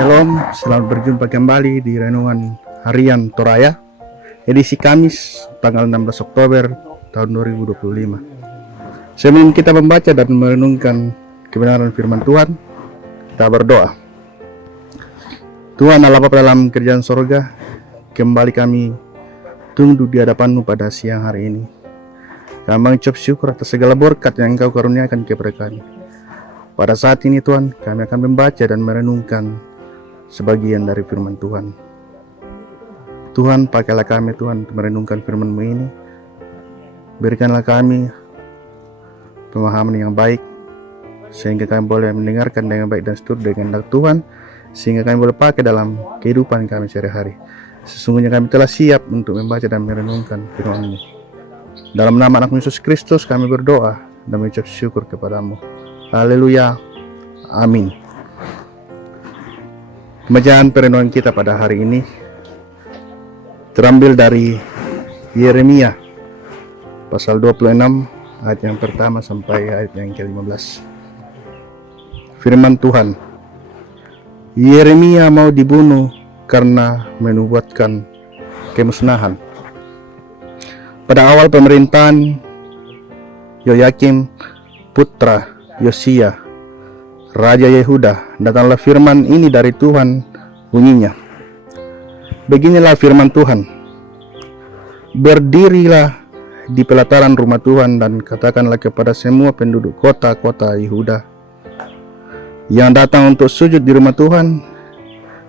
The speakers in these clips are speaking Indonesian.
Shalom, selamat berjumpa kembali di Renungan Harian Toraya edisi Kamis tanggal 16 Oktober tahun 2025. Sebelum kita membaca dan merenungkan kebenaran firman Tuhan, kita berdoa. Tuhan Allah Bapa dalam kerjaan sorga, kembali kami tunggu di hadapan-Mu pada siang hari ini. Kami mengucap syukur atas segala berkat yang Engkau karuniakan kepada kami. Pada saat ini Tuhan, kami akan membaca dan merenungkan sebagian dari firman Tuhan. Tuhan, pakailah kami Tuhan untuk merenungkan firman-Mu ini. Berikanlah kami pemahaman yang baik, sehingga kami boleh mendengarkan dengan baik dan seturut dengan kehendak Tuhan, sehingga kami boleh pakai dalam kehidupan kami sehari-hari. Sesungguhnya kami telah siap untuk membaca dan merenungkan firman-Mu. Dalam nama Anak Yesus Kristus kami berdoa dan mengucap syukur kepada-Mu. Haleluya. Amin. Bacaan perenungan kita pada hari ini terambil dari Yeremia pasal 26 ayat yang pertama sampai ayat yang ke-15. Firman Tuhan, Yeremia mau dibunuh karena menubuatkan kemusnahan. Pada awal pemerintahan Yoyakim putra Yosia Raja Yehuda, datanglah firman ini dari Tuhan, bunyinya, beginilah firman Tuhan, berdirilah di pelataran rumah Tuhan dan katakanlah kepada semua penduduk kota-kota Yehuda yang datang untuk sujud di rumah Tuhan,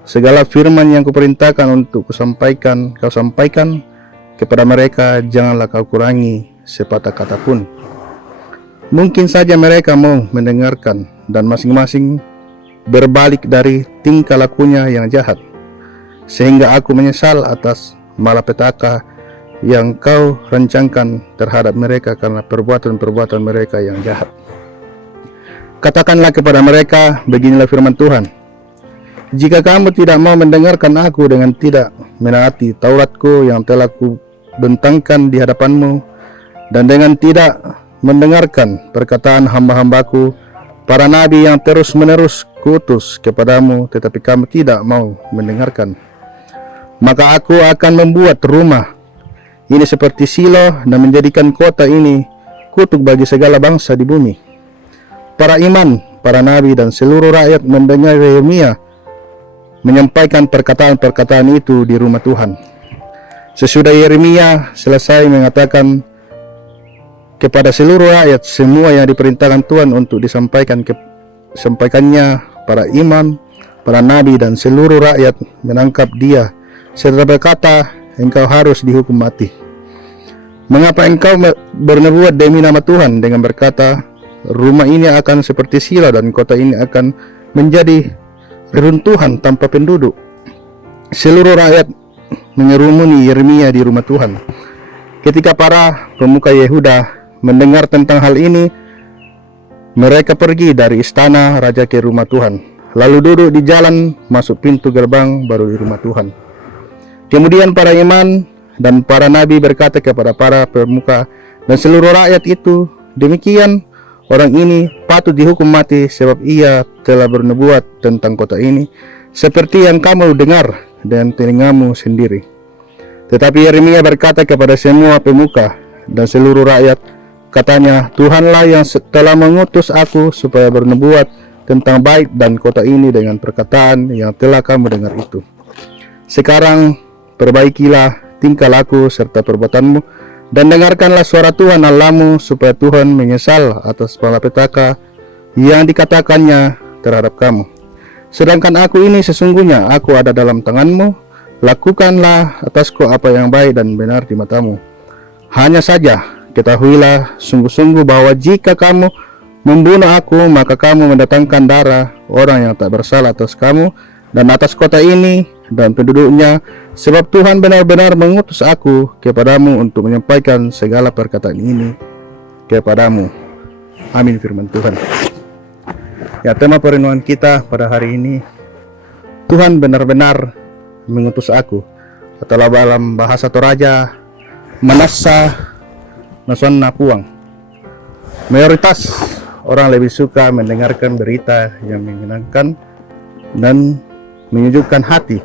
segala firman yang kuperintahkan untuk kau sampaikan kepada mereka, janganlah kau kurangi sepatah kata pun. Mungkin saja mereka mau mendengarkan dan masing-masing berbalik dari tingkah lakunya yang jahat, sehingga aku menyesal atas malapetaka yang kau rancangkan terhadap mereka karena perbuatan-perbuatan mereka yang jahat. Katakanlah kepada mereka, beginilah firman Tuhan, jika kamu tidak mau mendengarkan aku dengan tidak menaati Tauratku yang telah kubentangkan di hadapanmu, dan dengan tidak mendengarkan perkataan hamba-hambaku para nabi yang terus-menerus kuutus kepadamu, tetapi kamu tidak mau mendengarkan, maka aku akan membuat rumah ini seperti Silo dan menjadikan kota ini kutuk bagi segala bangsa di bumi. Para imam, para nabi dan seluruh rakyat mendengar Yeremia menyampaikan perkataan-perkataan itu di rumah Tuhan. Sesudah Yeremia selesai mengatakan kepada seluruh rakyat semua yang diperintahkan Tuhan untuk disampaikannya, para imam, para nabi dan seluruh rakyat menangkap dia serta berkata, engkau harus dihukum mati. Mengapa engkau bernubuat demi nama Tuhan dengan berkata, rumah ini akan seperti Silo dan kota ini akan menjadi reruntuhan tanpa penduduk? Seluruh rakyat mengerumuni Yeremia di rumah Tuhan. Ketika para pemuka Yehuda mendengar tentang hal ini, mereka pergi dari istana raja ke rumah Tuhan, lalu duduk di jalan masuk pintu gerbang baru di rumah Tuhan. Kemudian para imam dan para nabi berkata kepada para pemuka dan seluruh rakyat itu, demikian orang ini patut dihukum mati sebab ia telah bernubuat tentang kota ini seperti yang kamu dengar dengan telingamu sendiri. Tetapi Yeremia berkata kepada semua pemuka dan seluruh rakyat, katanya, Tuhanlah yang telah mengutus aku supaya bernubuat tentang bait dan kota ini dengan perkataan yang telah kamu dengar itu. Sekarang perbaikilah tingkah laku serta perbuatanmu, dan dengarkanlah suara Tuhan Allahmu, supaya Tuhan menyesal atas malapetaka yang dikatakannya terhadap kamu. Sedangkan aku ini sesungguhnya aku ada dalam tanganmu, lakukanlah atasku apa yang baik dan benar di matamu. Hanya saja ketahuilah sungguh-sungguh bahwa jika kamu membunuh aku, maka kamu mendatangkan darah orang yang tak bersalah atas kamu dan atas kota ini dan penduduknya, sebab Tuhan benar-benar mengutus aku kepadamu untuk menyampaikan segala perkataan ini kepadamu. Amin firman Tuhan. Ya, tema perenungan kita pada hari ini, Tuhan benar-benar mengutus aku, atau dalam bahasa Toraja, Manasa Nason Napuang. Mayoritas orang lebih suka mendengarkan berita yang menyenangkan dan menyejukkan hati.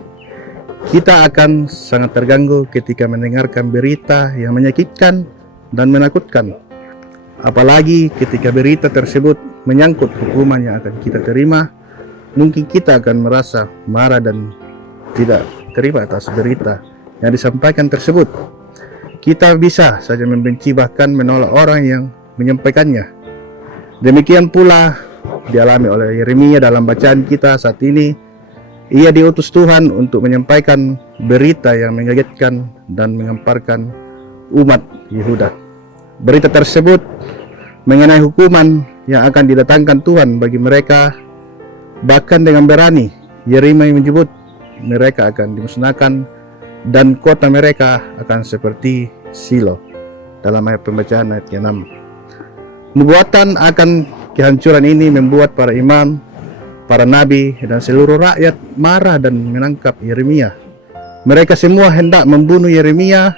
Kita akan sangat terganggu ketika mendengarkan berita yang menyakitkan dan menakutkan. Apalagi ketika berita tersebut menyangkut hukuman yang akan kita terima, mungkin kita akan merasa marah dan tidak terima atas berita yang disampaikan tersebut. Kita bisa saja membenci bahkan menolak orang yang menyampaikannya. Demikian pula dialami oleh Yeremia dalam bacaan kita saat ini. Ia diutus Tuhan untuk menyampaikan berita yang mengagetkan dan mengemparkan umat Yehuda. Berita tersebut mengenai hukuman yang akan didatangkan Tuhan bagi mereka. Bahkan dengan berani Yeremia menyebut mereka akan dimusnahkan dan kota mereka akan seperti Silo dalam ayat pembacaan ayat 6. Nubuatan akan kehancuran ini membuat para imam, para nabi, dan seluruh rakyat marah dan menangkap Yeremia. Mereka semua hendak membunuh Yeremia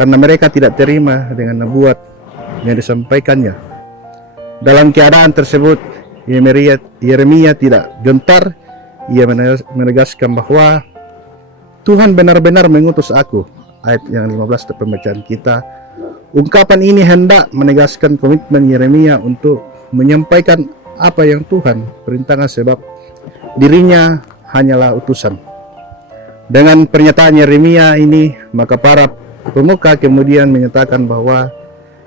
karena mereka tidak terima dengan nubuat yang disampaikannya. Dalam keadaan tersebut, Yeremia tidak gentar. Ia menegaskan bahwa Tuhan benar-benar mengutus aku. Ayat yang 15 pembacaan kita. Ungkapan ini hendak menegaskan komitmen Yeremia untuk menyampaikan apa yang Tuhan perintahkan, sebab dirinya hanyalah utusan. Dengan pernyataan Yeremia ini, maka para pemuka kemudian menyatakan bahwa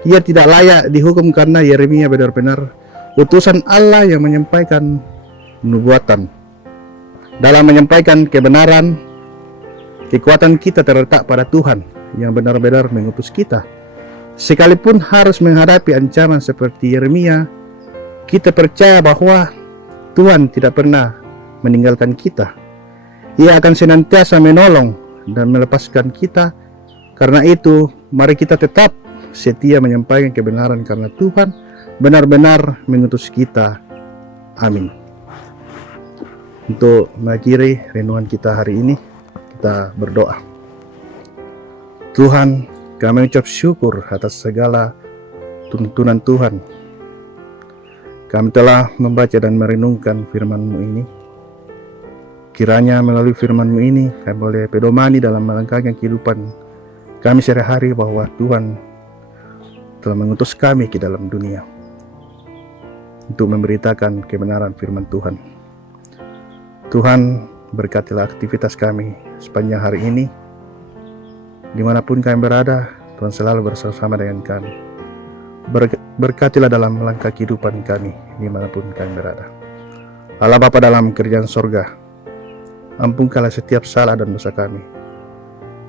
ia tidak layak dihukum karena Yeremia benar-benar utusan Allah yang menyampaikan nubuatan. Dalam menyampaikan kebenaran, kekuatan kita terletak pada Tuhan yang benar-benar mengutus kita. Sekalipun harus menghadapi ancaman seperti Yeremia, kita percaya bahwa Tuhan tidak pernah meninggalkan kita. Ia akan senantiasa menolong dan melepaskan kita. Karena itu, mari kita tetap setia menyampaikan kebenaran karena Tuhan benar-benar mengutus kita. Amin. Untuk mengakhiri renungan kita hari ini, kita berdoa. Tuhan, kami ucap syukur atas segala tuntunan Tuhan. Kami telah membaca dan merenungkan firman-Mu ini. Kiranya melalui firman-Mu ini kami boleh pedomani dalam melangkahkan kehidupan kami sehari-hari bahwa Tuhan telah mengutus kami ke dalam dunia untuk memberitakan kebenaran firman Tuhan. Tuhan, berkatilah aktivitas kami sepanjang hari ini. Dimanapun kami berada, Tuhan selalu bersama dengan kami. Berkatilah dalam langkah kehidupan kami dimanapun kami berada. Allah Bapa dalam kerajaan sorga, ampunkanlah setiap salah dan dosa kami.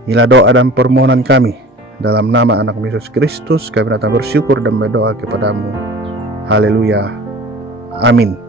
Inilah doa dan permohonan kami. Dalam nama anak Yesus Kristus kami datang bersyukur dan berdoa kepadamu. Haleluya. Amin.